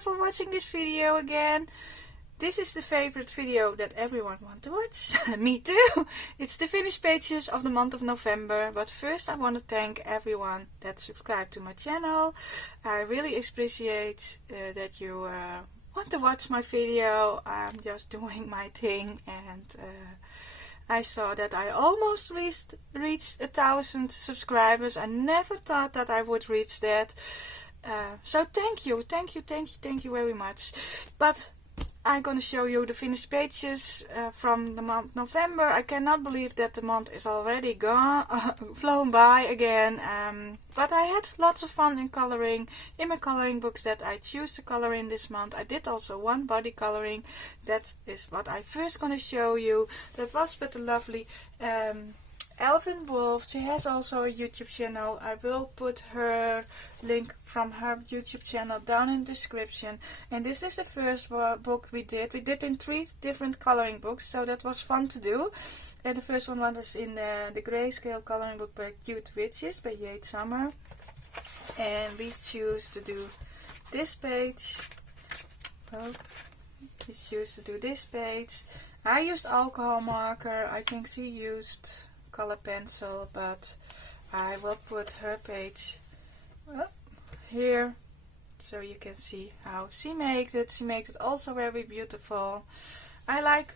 you for watching this video again. This is the favorite video that everyone wants to watch. Me too. It's the finished pages of the month of November. But first I want to thank everyone that subscribed to my channel. I really appreciate that you want to watch my video. I'm just doing my thing, and I saw that I almost reached 1,000 subscribers. I never thought that I would reach that. So thank you very much. But I'm gonna show you the finished pages from the month November. I cannot believe that the month is already gone, flown by again. But I had lots of fun in coloring, in my coloring books that I choose to color in this month. I did also one body coloring. That is what I first gonna show you. That was with the lovely Elvin Wolf. She has also a YouTube channel. I will put her link from her YouTube channel down in the description. And this is the first book we did. We did in 3 different coloring books, so that was fun to do. And the first one was in the grayscale coloring book by Cute Witches by Jade Summer. And we choose to do this page. Oh, we choose to do this page. I used alcohol marker. I think she used color pencil, but I will put her page up here so you can see how she makes it. She makes it also very beautiful. I like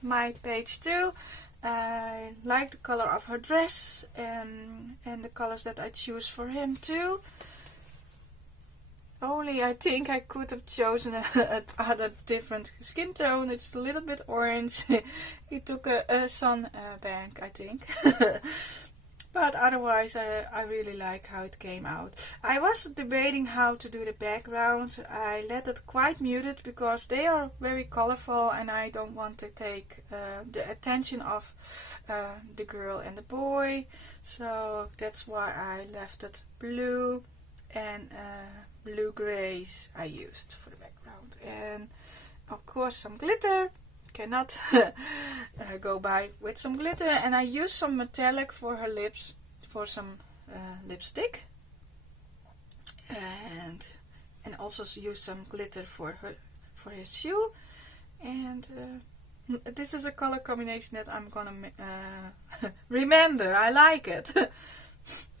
my page too. I like the color of her dress and the colors that I choose for him too. Only I think I could have chosen a different skin tone. It's a little bit orange. He took a sun bank, I think. But otherwise I really like how it came out. I was debating how to do the background. I let it quite muted because they are very colorful and I don't want to take the attention of the girl and the boy. So that's why I left it blue and blue grays I used for the background, and of course some glitter. Cannot go by with some glitter. And I used some metallic for her lips, for some lipstick, and also used some glitter for his shoe. And this is a color combination that I'm gonna remember. I like it.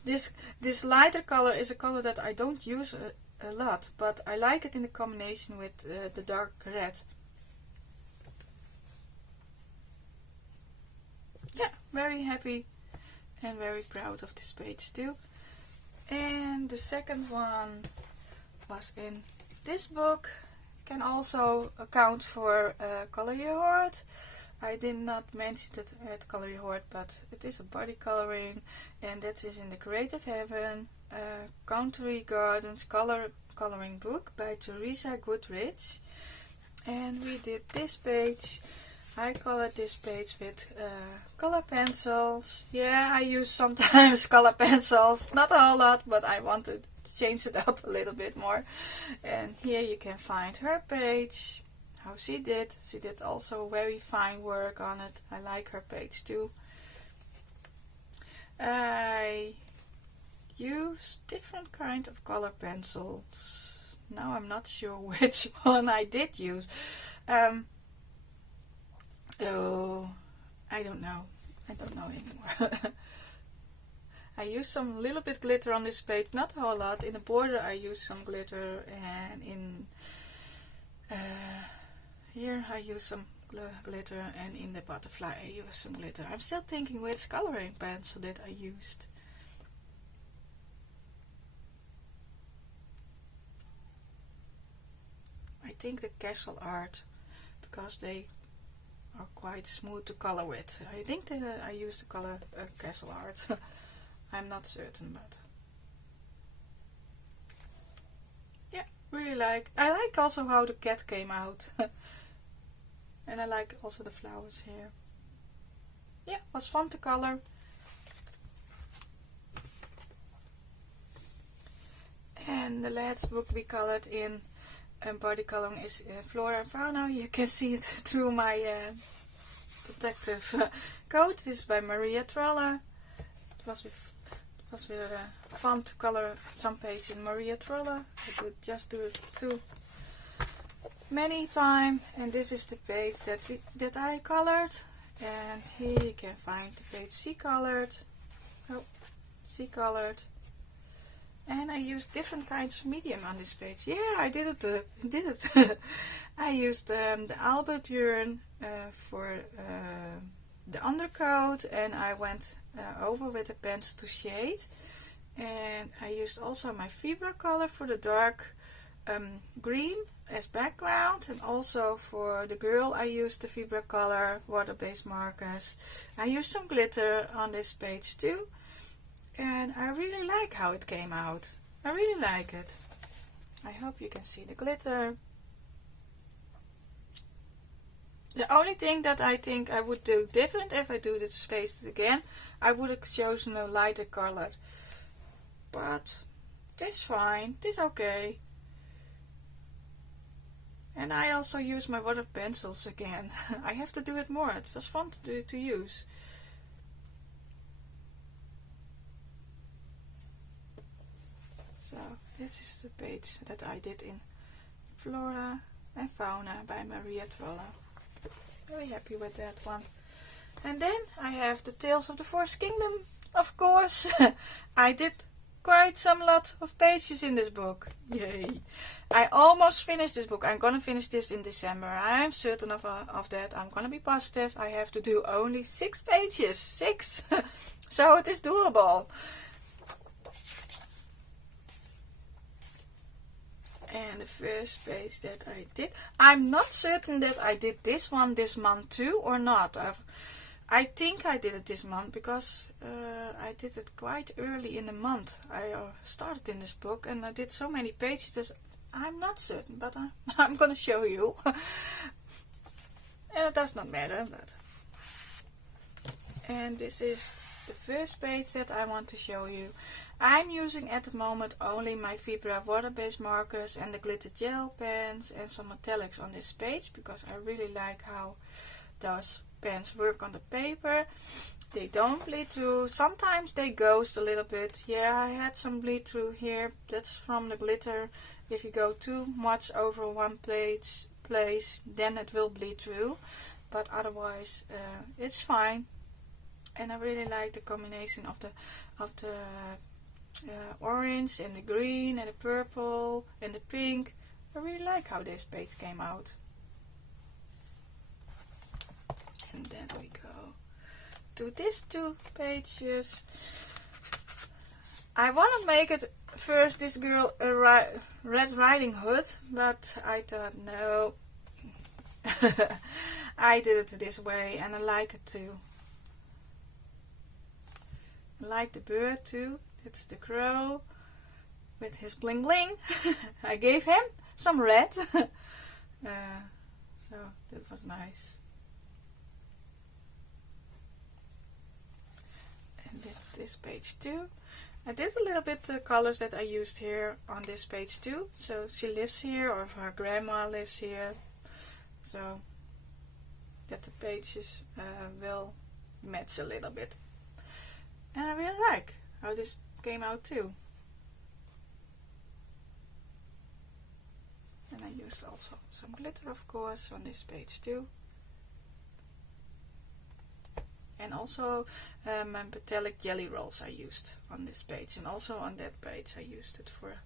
This lighter color is a color that I don't use a lot, but I like it in the combination with the dark red. Yeah, very happy and very proud of this page too. And the second one was in this book. Can also account for Color Your Heart. I did not mention that I had Color Your Heart, but it is a body coloring, and that is in the Creative Heaven Country Gardens coloring book by Teresa Goodrich. And we did this page. I colored this page with color pencils. Yeah, I use sometimes color pencils, not a whole lot, but I want to change it up a little bit more. And here you can find her page, how she did. She did also very fine work on it. I like her page too. I use different kind of color pencils. Now I'm not sure which one I did use. Oh, I don't know anymore. I use some little bit glitter on this page, not a whole lot. In the border I use some glitter, and in here I use some glitter, and in the butterfly I use some glitter. I'm still thinking which coloring pencil that I used. I think the Castle Art, because they are quite smooth to color with. I think that I used the color Castle Art. I'm not certain, but yeah, really like. I like also how the cat came out. And I like also the flowers here. Yeah, it was fun to color. And the last book we colored in body coloring is Flora and Fauna. You can see it through my protective coat. This is by Maria Trolla. It was fun to color some pages in Maria Trolla. I would just do 2 many times, and this is the page that I colored, and here you can find the page she colored. Oh, she colored. And I used different kinds of medium on this page. Yeah, I did it. I used the Albert Yarn for the undercoat, and I went over with the pens to shade. And I used also my Fibra color for the dark green as background, and also for the girl I used the Fibra color water-based markers. I used some glitter on this page too. And I really like how it came out. I really like it. I hope you can see the glitter. The only thing that I think I would do different if I do this space again, I would have chosen a lighter color. But this is fine. This is okay. And I also use my water pencils again. I have to do it more. It was fun to use. So this is the page that I did in Flora and Fauna by Maria Trolla. Very happy with that one. And then I have the Tales of the Forest Kingdom, of course. I did quite some lot of pages in this book. Yay! I almost finished this book. I'm gonna finish this in December. I'm certain of that. I'm gonna be positive. I have to do only 6 pages. 6! So it is doable. And the first page that I did, I'm not certain that I did this one this month too or not. I think I did it this month because I did it quite early in the month. I started in this book and I did so many pages that I'm not certain, but I'm gonna show you. And it does not matter, but. And this is the first page that I want to show you. I'm using at the moment only my Fibra water-based markers and the glitter gel pens and some metallics on this page because I really like how those pens work on the paper. They don't bleed through. Sometimes they ghost a little bit. Yeah, I had some bleed through here. That's from the glitter. If you go too much over one place, then it will bleed through. But otherwise, it's fine. And I really like the combination of the orange and the green and the purple and the pink. I really like how this page came out. And then we go to these 2 pages. I want to make it first this girl a Red Riding Hood, but I thought no. I did it this way and I like it too. I like the bird too. It's the crow with his bling bling. I gave him some red. So that was nice. And this page too. I did a little bit the colors that I used here on this page too. So she lives here, or her grandma lives here. So that the pages will match a little bit. And I really like how this came out too. And I used also some glitter, of course, on this page too. And also metallic jelly rolls I used on this page. And also on that page I used it for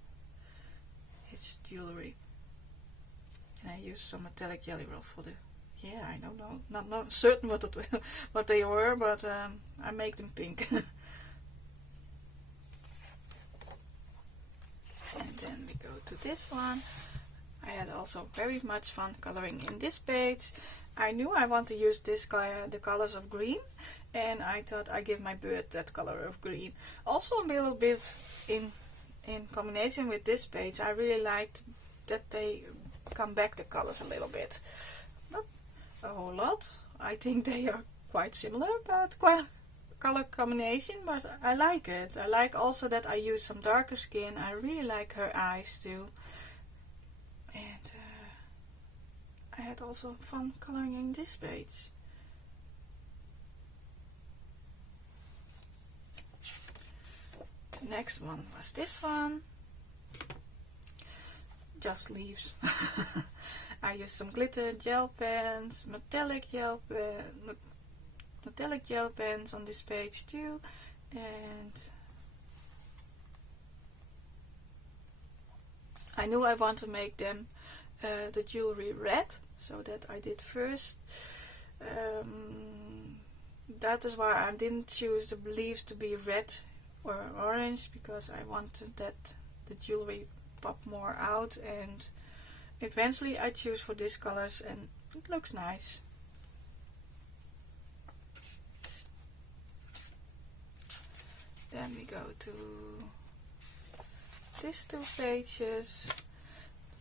his jewelry. And I used some metallic jelly roll for the... Yeah, I don't know. Not certain what they were, but I make them pink. And then we go to this one. I had also very much fun coloring in this page. I knew I want to use this the colors of green, and I thought I give my bird that color of green. Also a little bit in combination with this page, I really liked that they come back the colors a little bit. Not a whole lot. I think they are quite similar, but quite color combination, but I like it. I like also that I use some darker skin. I really like her eyes too. And I had also fun coloring in this page. The next one was this one. Just leaves. I used some glitter gel pens, metallic gel pens on this page too, and I knew I want to make them the jewelry red, so that I did first. That is why I didn't choose the leaves to be red or orange, because I wanted that the jewelry pop more out, and eventually I choose for these colors and it looks nice. Then we go to these two pages.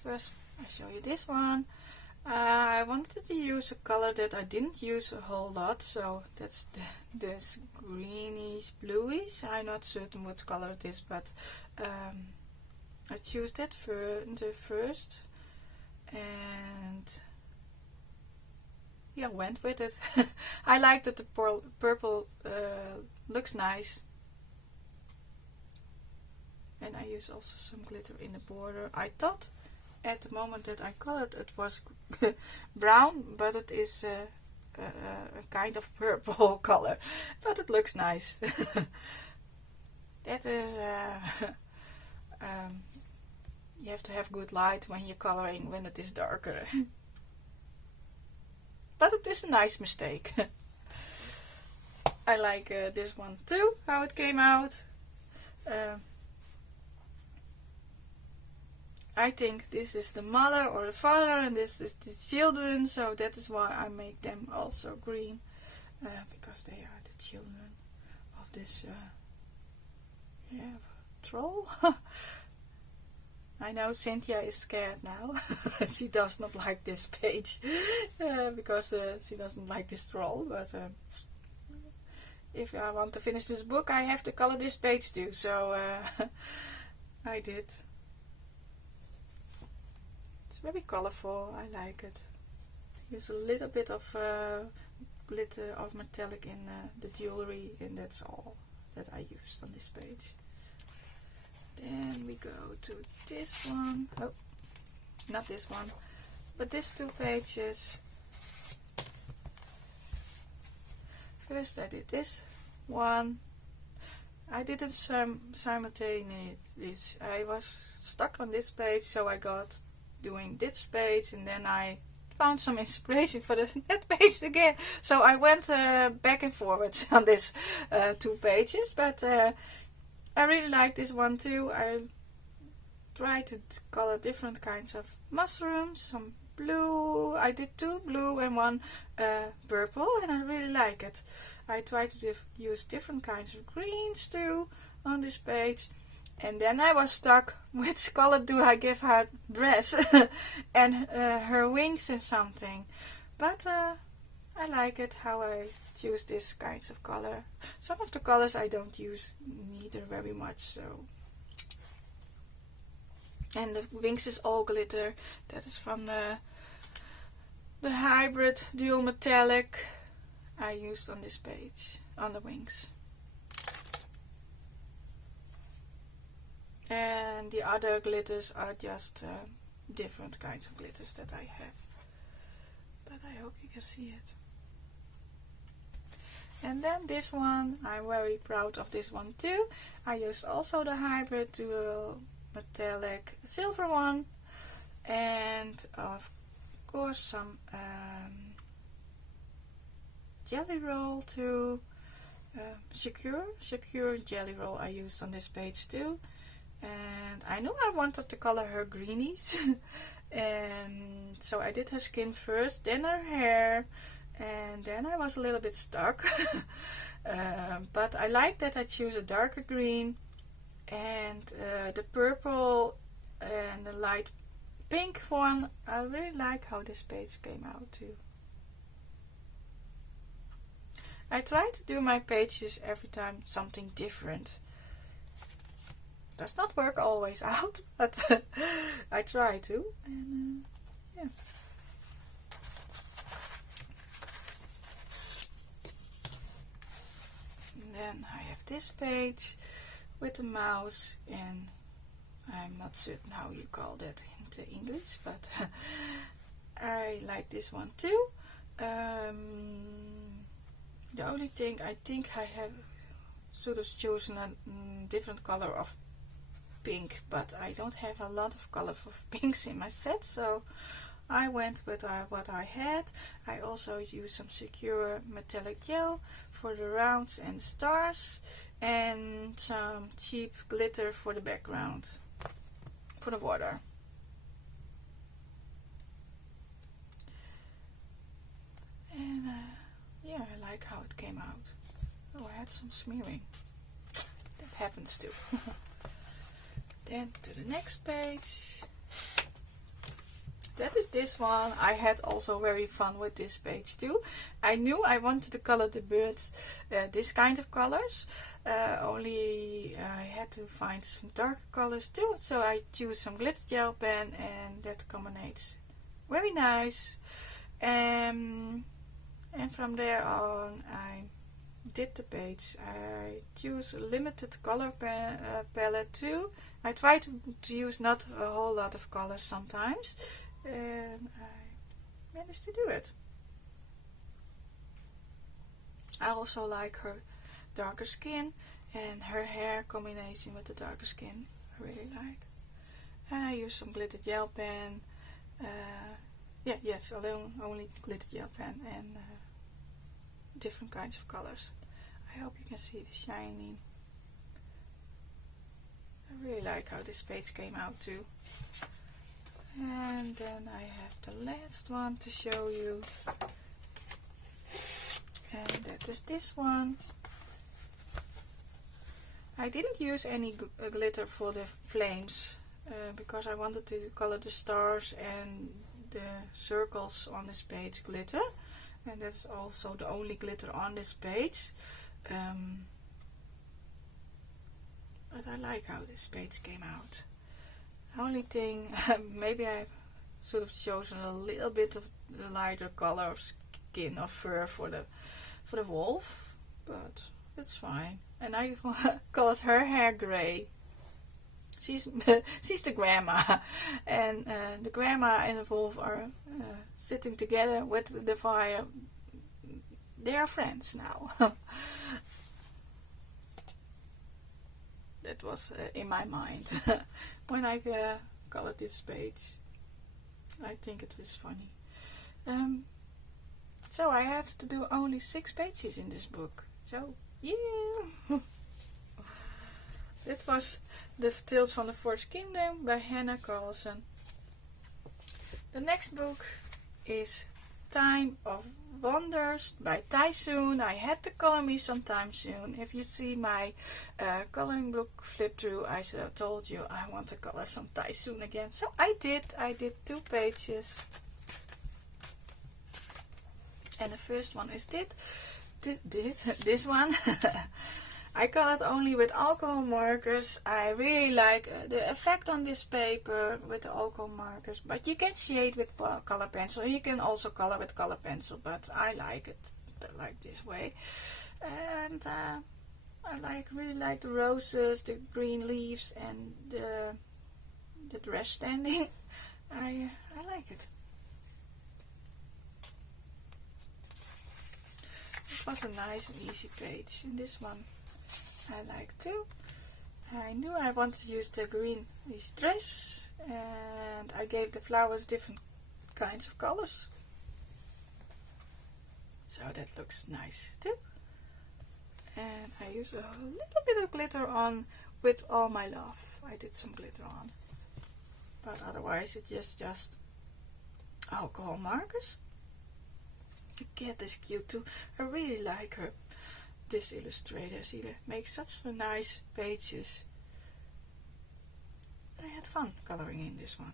First I show you this one. I wanted to use a color that I didn't use a whole lot, so that's this greenish bluish. I'm not certain what color it is, but I choose that for the first, and yeah, went with it. I like that the purple looks nice, and I use also some glitter in the border. I thought at the moment that I colored it was brown, but it is a kind of purple color, but it looks nice. That is you have to have good light when you're coloring when it is darker. But it is a nice mistake. I like this one too, how it came out. I think this is the mother or the father, and this is the children, so that is why I make them also green, because they are the children of this troll. I know Cynthia is scared now. She does not like this page because she doesn't like this troll, but if I want to finish this book I have to color this page too, so I did. It's very colorful, I like it. Use a little bit of glitter of metallic in the jewelry, and that's all that I used on this page. Then we go to this one. Oh, not this one, but these two pages. First I did this one. I didn't simultaneously. I was stuck on this page, so I got doing this page, and then I found some inspiration for that page again. So I went back and forwards on this two pages, but I really like this one too. I tried to color different kinds of mushrooms, some blue. I did two blue and one purple, and I really like it. I tried to use different kinds of greens too on this page. And then I was stuck, which color do I give her dress and her wings and something. But I like it how I choose this kinds of color. Some of the colors I don't use neither very much, so. And the wings is all glitter. That is from the hybrid dual metallic I used on this page, on the wings. And the other glitters are just different kinds of glitters that I have. But I hope you can see it. And then this one, I'm very proud of this one too. I used also the hybrid dual metallic silver one. And of course some jelly roll too. Secure jelly roll I used on this page too. And I knew I wanted to color her greenies, and so I did her skin first, then her hair, and then I was a little bit stuck. But I like that I choose a darker green, and the purple and the light pink one. I really like how this page came out too. I try to do my pages every time something different. Does not work always out, but I try to, and yeah. And then I have this page with the mouse, and I'm not certain how you call that into English, but I like this one too. The only thing I think I have should have chosen a different color of pink, but I don't have a lot of color of pinks in my set, so I went with what I had. I also used some secure metallic gel for the rounds and stars, and some cheap glitter for the background, for the water. And yeah, I like how it came out. Oh, I had some smearing. That happens too. Then to the next page. That is this one. I had also very fun with this page too. I knew I wanted to color the birds this kind of colors. Only I had to find some darker colors too. So I choose some glitter gel pen, and that combines very nice. And from there on I did the page. I choose a limited color palette too. I try to use not a whole lot of colors sometimes, and I managed to do it. I also like her darker skin and her hair combination with the darker skin. I really like. And I use some glitter gel pen. Yes, only glitter gel pen, and different kinds of colors. I hope you can see the shining. I really like how this page came out too. And then I have the last one to show you, and that is this one. I didn't use any glitter for the flames because I wanted to color the stars and the circles on this page glitter, and that's also the only glitter on this page. But I like how this page came out. The only thing, maybe I should have chosen a little bit of the lighter color of skin or fur for the wolf, but it's fine. And I colored her hair gray. She's the grandma, and the grandma and the wolf are sitting together with the fire. They are friends now. That was in my mind when I colored this page. I think it was funny. So I have to do only 6 pages in this book. So yeah. That was the Tales from the Forest Kingdom by Hannah Carlson. The next book is Time of Wonders by Ty Soon. I had to color me sometime soon. If you see my coloring book flip through, I should have told you I want to color some Ty Soon again. So I did 2 pages. And the first one is this one. I colored only with alcohol markers. I really like the effect on this paper with the alcohol markers, but you can shade with color pencil. You can also color with color pencil, but I like it like this way. And I really like the roses, the green leaves, and the dress standing. I like it. It was a nice and easy page. And this one I like too. I knew I wanted to use the green dress, and I gave the flowers different kinds of colors. So that looks nice too. And I used a little bit of glitter on with All My Love. I did some glitter on, but otherwise it's just alcohol markers. The cat is cute too. I really like her. This illustrator, she makes such nice pages. I had fun coloring in this one.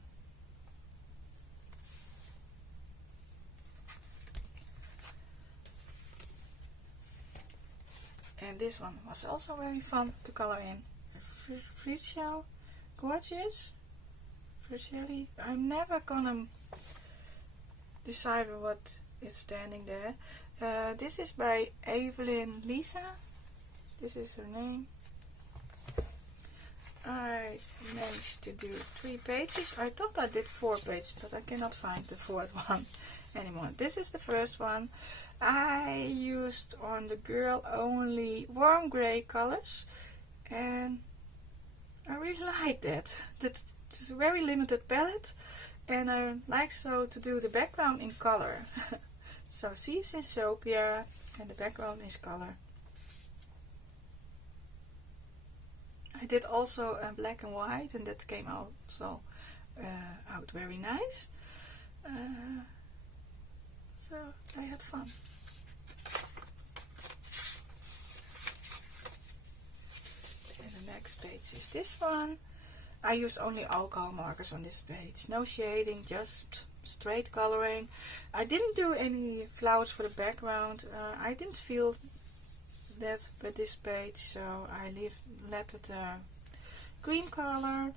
And this one was also very fun to color in. Fritzshell, gorgeous. Fritzshelly. I'm never gonna decipher what is standing there. This is by Evelyn Lisa. This is her name. I managed to do 3 pages. I thought I did 4 pages, but I cannot find the 4th one anymore. This is the first one. I used on the girl only warm grey colors, and I really like that. That's just a very limited palette, and I like so to do the background in color. So she's in sepia and the background is color. I did also black and white, and that came out so out very nice. So I had fun. And the next page is this one. I used only alcohol markers on this page. No shading, just straight coloring. I didn't do any flowers for the background. I didn't feel that with this page, so I let it cream color,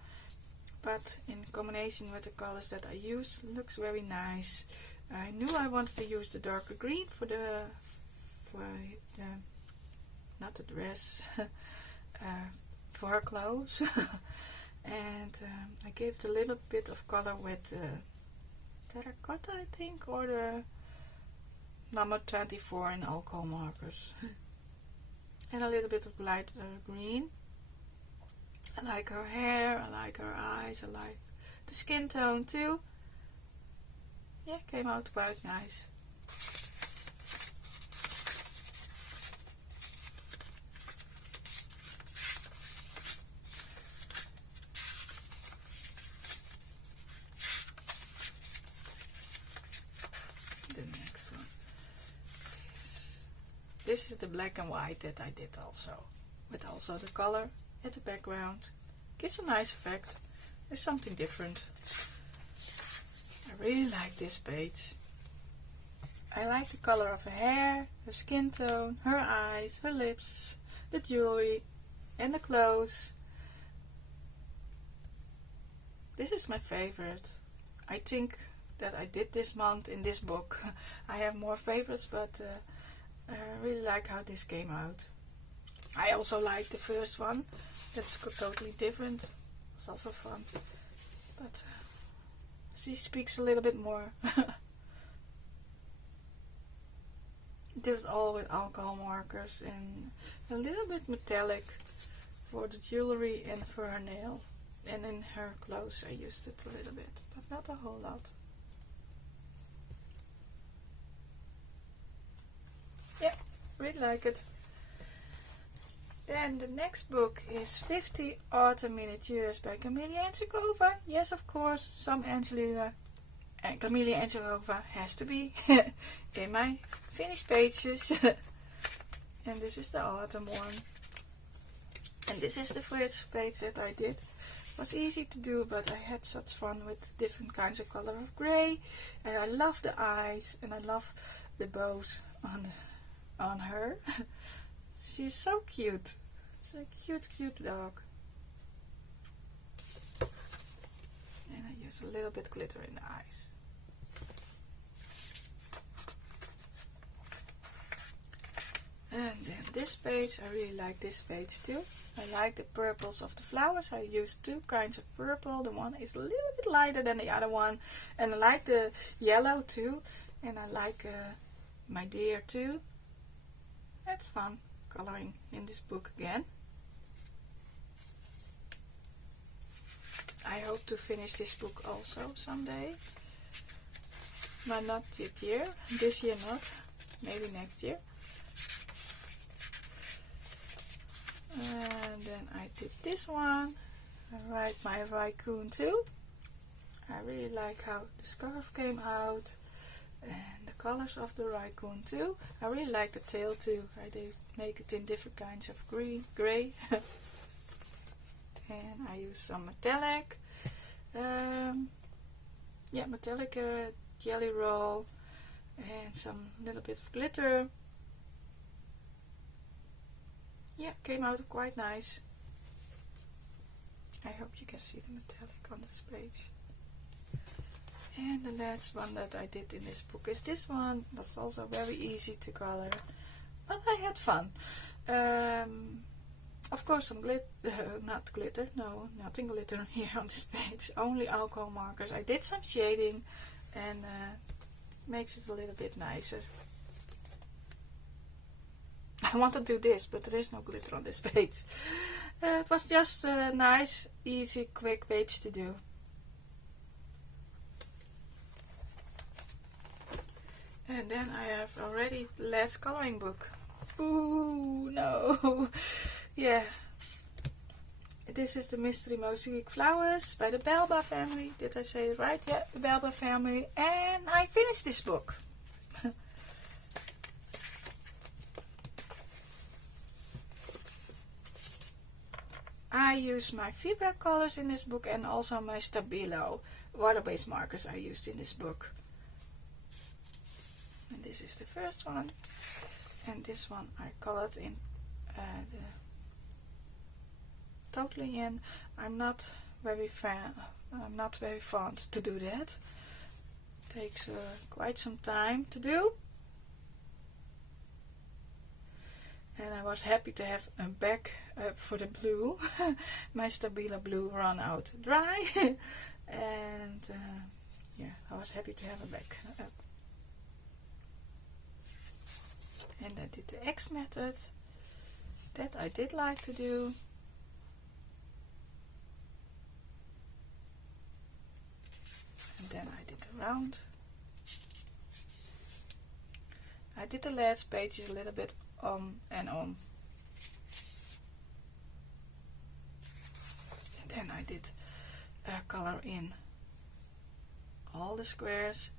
but in combination with the colors that I used, looks very nice. I knew I wanted to use the darker green for the not the dress, for her clothes. And I gave it a little bit of color with terracotta, I think, or the number 24 in alcohol markers. And a little bit of light green. I like her hair, I like her eyes, I like the skin tone too. Yeah, came out quite nice. The next one. This is the black and white that I did also, with also the color at the background. Gives a nice effect. It's something different. I really like this page. I like the color of her hair, her skin tone, her eyes, her lips, the jewelry and the clothes. This is my favorite. I think that I did this month in this book. I have more favorites, but I really like how this came out. I also like the first one. That's totally different. It's also fun. But she speaks a little bit more. This is all with alcohol markers and a little bit metallic for the jewelry and for her nail. And in her clothes I used it a little bit, but not a whole lot. Yeah, really like it. Then the next book is 50 Autumn Miniatures by Camelia Angelova. Yes, of course, some Camelia Angelova has to be in my finished pages. And this is the autumn one. And this is the first page that I did. It was easy to do, but I had such fun with different kinds of color of grey. And I love the eyes, and I love the bows on her. She's so cute. It's a cute, cute dog. And I use a little bit glitter in the eyes. And then this page, I really like this page too. I like the purples of the flowers. I used 2 kinds of purple. The one is a little bit lighter than the other one. And I like the yellow too. And I like my deer too. That's fun coloring in this book again. I hope to finish this book also someday. But not this year. This year not. Maybe next year. And then I did this one. I write my raccoon too. I really like how the scarf came out. And the colors of the raccoon too. I really like the tail too. I did make it in different kinds of grey. And I use some metallic. Metallic jelly roll. And some little bit of glitter. Yeah, came out quite nice. I hope you can see the metallic on this page. And the last one that I did in this book is this one. It was also very easy to color, but I had fun. Of course some not glitter, no, nothing glitter here on this page, only alcohol markers. I did some shading and makes it a little bit nicer. I want to do this, but there is no glitter on this page. It was just a nice, easy, quick page to do. And then I have already the last coloring book. Ooh, no. Yeah. This is the Mystery Mosaic Flowers by the Belba family. Did I say it right? Yeah, the Belba family. And I finished this book. I use my Vibra colors in this book and also my Stabilo water-based markers I used in this book. And this is the first one. And this one I colored in totally in. I'm not very fond to do that. It takes quite some time to do. And I was happy to have a back for the blue. My Stabilo blue run out dry. And yeah, I was happy to have a back. And I did the X method. That I did like to do. And then I did the round. I did the last pages a little bit on and on. And then I did color in all the squares.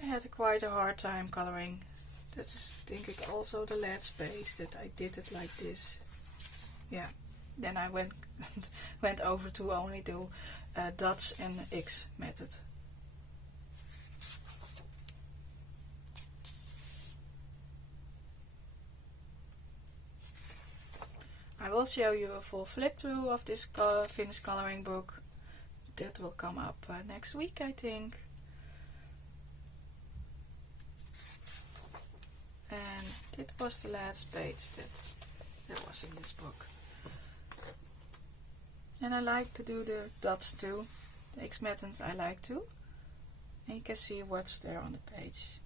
I had quite a hard time coloring. That's I think also the last page that I did it like this. Yeah. Then I went over to only do dots and X method. I will show you a full flip through of this finished coloring book. That will come up next week, I think. And this was the last page that was in this book. And I like to do the dots too. The X methods I like to. And you can see what's there on the page.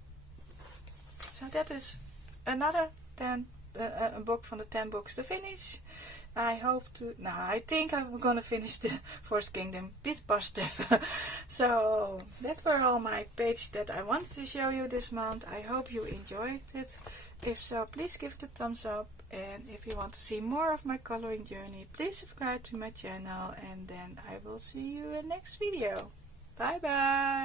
So that is another 10 a book from the 10 books to finish. I hope to, I think I'm gonna finish the Forest Kingdom bit positive. So that were all my pages that I wanted to show you this month. I hope you enjoyed it. If so, please give it a thumbs up, and if you want to see more of my coloring journey, please subscribe to my channel, and then I will see you in the next video. Bye bye.